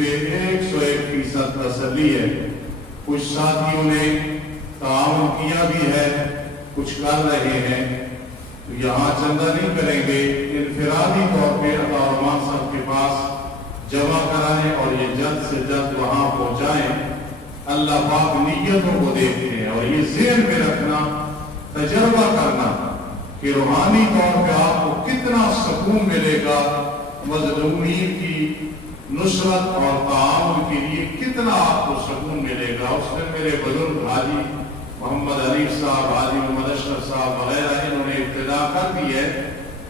پہ 101% تسلی ہے۔ کچھ ساتھیوں نے تعاون کیا بھی ہے، کچھ کر رہے ہیں، تو یہاں چندہ نہیں کریں گے، انفرادی طور پہ عطا الرحمان صاحب کے پاس جمع کرائیں اور یہ جلد سے جلد وہاں پہنچائیں۔ اللہ پاک نیتوں کو دیکھتے ہیں، اور یہ ذہن میں رکھنا، تجربہ کرنا کہ روحانی طور پہ آپ کو کتنا سکون ملے گا، مظلومین کی نصرت اور تعاون کے لیے کتنا آپ کو سکون ملے گا۔ اس میں میرے بزرگ حاجی محمد علی صاحب، حاجی محمد اشرف صاحب وغیرہ انہوں نے ابتدا کر دی ہے،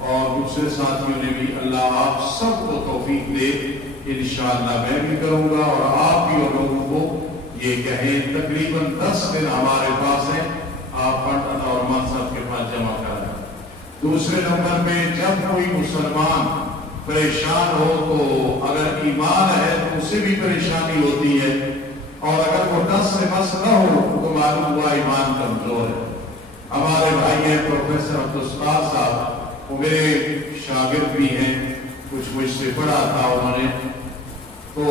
اور دوسرے ساتھیوں نے بھی۔ اللہ آپ سب کو توفیق دے، انشاءاللہ میں بھی کروں گا اور آپ بھی اور لوگوں کو یہ کہیں۔ تقریباً 10 دن ہمارے پاس ہے، آپ فنڈ عطا الرحمان صاحب کے پاس جمع کرائیں۔ دوسرے نمبر پہ جب کوئی مسلمان پریشان ہو تو اگر ایمان ہے تو اسے بھی پریشانی ہوتی ہے، اور اگر وہ 10 سے بس نہ ہو تو معلوم ہوا ایمان کمزور ہے۔ ہمارے بھائی ہیں پروفیسر عبدالستار صاحب، وہ میرے شاگرد بھی ہیں، کچھ مجھ سے پڑھا تھا انہوں نے، تو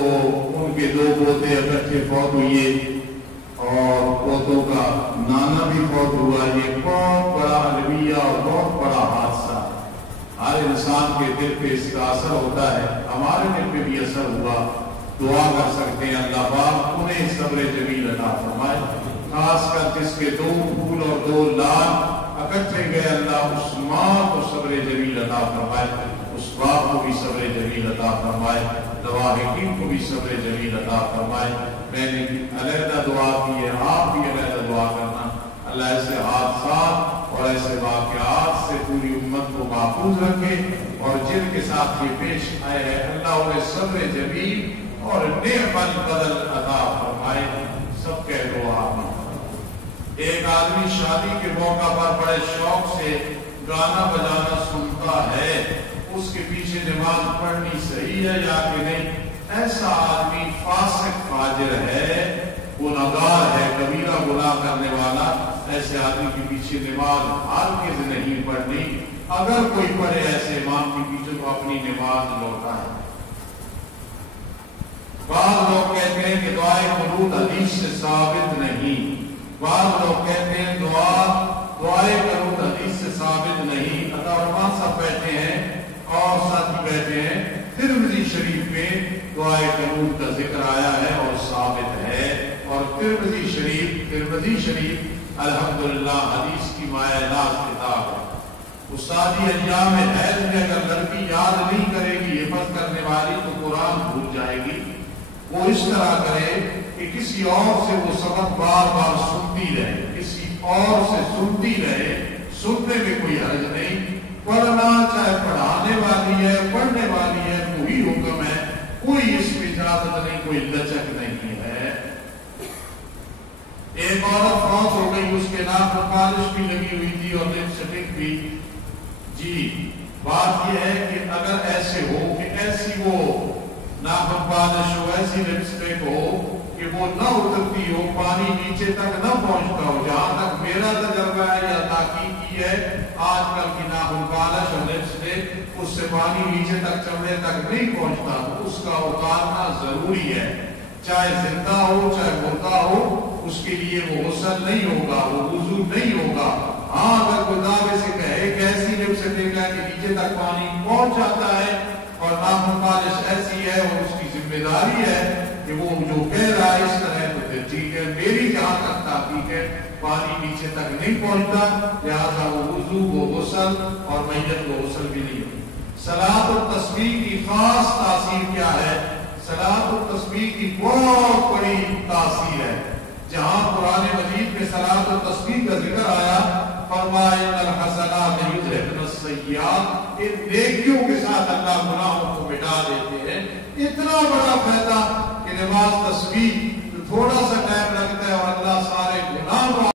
ان کے 2 پوتے اکٹھے فوت ہوئے اور پوتوں کا نانا بھی فوت ہوا۔ یہ بہت بڑا المیہ اور بہت بڑا حادثہ، ہر انسان کے دل پہ اس کا اثر ہوتا ہے، ہمارے دل پہ بھی اثر ہوا۔ دعا کر سکتے ہیں اللہ پاک انہیں صبر جمیل عطا فرمائے، خاص کر جس کے 2 پھول اور 2 لال اکٹھے گئے، اللہ اس ماں کو صبر جمیل عطا فرمائے، اس باپ کو بھی صبر جمیل عطا فرمائے، لواحقین کو بھی صبر جمیل عطا فرمائے۔ میں نے علیحدہ دعا کی ہے، آپ بھی علیحدہ دعا کرنا، اللہ ایسے حادثات اور ایسے واقعات سے پوری امت کو محفوظ رکھے، اور جن کے ساتھ یہ پیش آئے ہیں اللہ انہیں صبر جمیل اور نعم البدل عطا فرمائے۔ سب کہہ دو آمین۔ ایک آدمی شادی کے موقع پر بڑے شوق سے گانا بجانا سنتا ہے، اس کے پیچھے نماز پڑھنی صحیح ہے یا کہ نہیں؟ ایسا آدمی فاسق فاجر ہے، گناہگار ہے، کبیرہ گناہ کرنے والا۔ ایسے آدمی کے پیچھے نماز ہرگز نہیں پڑھنی، اگر کوئی پڑھے ایسے امام کے پیچھے تو اپنی نماز لوٹائے۔ بعض لوگ کہتے ہیں کہ دعائے قنوت حدیث سے ثابت نہیں، بعض لوگ کہتے ہیں دعائے قنوت حدیث سے ثابت نہیں۔ عطا الرحمان صاحب بیٹھے ہیں اور ساتھی بیٹھے ہیں، ترمذی شریف میں دعائے قنوت کا ذکر آیا ہے اور ثابت ہے، اور ترمذی شریف الحمدللہ حدیث کی مایہ ناز کتاب ہے۔ استادی ایام حیض میں اگر لڑکی یاد نہیں کرے گی حفظ کرنے والی تو قرآن بھول جائے گی۔ وہ اس طرح کرے کہ کسی اور سے وہ سبق بار بار سنتی رہے، کسی اور سے سنتی رہے، سننے میں کوئی حرج نہیں۔ پڑھنا چاہے پڑھانے والی ہے، پڑھنے والی ہے، وہی حکم ہے، کوئی اس میں اجازت نہیں، کوئی لچک نہیں ہے۔ ایک عورت فوت ہو گئی، اس کے نام پر پالش بھی لگی ہوئی تھی اور لپسٹک بھی۔ جی بات یہ ہے کہ اگر ایسے ہو کہ ایسی وہ ناخن پالش ہو، ایسی لپسٹک ہو کہ وہ نہ اترتی ہو، پانی نیچے تک نہ پہنچتا ہو، جہاں تک میرا تجربہ ہے یا تحقیق کی ہے، آج کل کی ناخن پالش اور لپسٹک اس سے پانی نیچے تک چمڑے تک نہیں پہنچتا، تو اس کا اتارنا ضروری ہے، چاہے زندہ ہو چاہے مردہ ہو، اس کے لیے وہ غسل نہیں ہوگا، وہ وضو نہیں ہوگا۔ ہاں اگر کوئی دعوے سے کہے کہ ایسی لپسٹک ہے کہ نیچے تک پانی پہنچ جاتا ہے اور ناخن پالش ایسی ہے اور اس کی ذمہ داری ہے کہ وہ جو کہہ رہا ہے اس طرح، تو پھر ٹھیک ہے۔ میری جہاں تک تحقیق ہے پانی نیچے تک نہیں پہنچتا، لہٰذا وہ وضو، وہ غسل اور میت کو غسل بھی نہیں ہوتی۔ صلاۃ التسبیح کی خاص تاثیر کیا ہے؟ صلاۃ التسبیح کی بہت بڑی تاثیر ہے۔ جہاں قرآن مجید میں صلاۃ التسبیح کا ذکر آیا، فرمایا ان الحسنات یذہبن السیئات، ان نیکیوں کے ساتھ اللہ گناہوں کو مٹا دیتے ہیں۔ اتنا بڑا فائدہ کہ نماز تسبیح تھوڑا سا ٹائم لگتا ہے اور اللہ سارے گناہ